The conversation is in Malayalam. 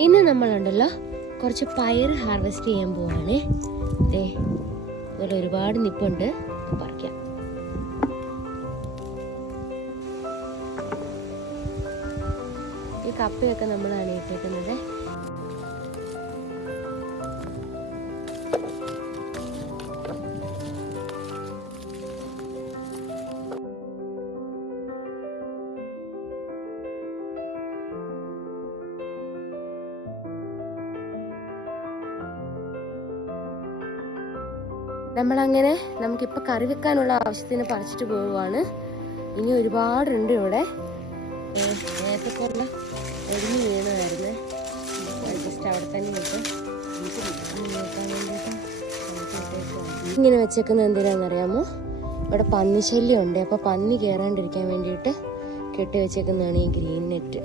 ഇന്ന് നമ്മളുണ്ടല്ലോ കുറച്ച് പയർ ഹാർവെസ്റ്റ് ചെയ്യാൻ പോവാണേ. അതുപോലെ ഒരുപാട് നിപ്പുണ്ട്, പറിക്കാം. ഈ കപ്പയൊക്കെ നമ്മളാണ് ഇട്ടേക്കുന്നത്. നമ്മളങ്ങനെ നമുക്കിപ്പോൾ കറി വെക്കാനുള്ള ആവശ്യത്തിന് പറിച്ചിട്ട് പോവുകയാണ്. ഇനി ഒരുപാടുണ്ട് ഇവിടെ. നേരത്തെക്കുള്ള ഒഴിഞ്ഞു വീണതായിരുന്നു. ജസ്റ്റ് അവിടെ തന്നെ ഇട്ട് നോക്കാൻ വേണ്ടിയിട്ട് ഇങ്ങനെ വെച്ചേക്കുന്നത് എന്തിനാണെന്നറിയാമോ? ഇവിടെ പന്നി ശല്യം ഉണ്ട്. അപ്പോൾ പന്നി കയറാണ്ടിരിക്കാൻ വേണ്ടിയിട്ട് കെട്ടി വെച്ചേക്കുന്നതാണ് ഈ ഗ്രീൻ നെറ്റ്.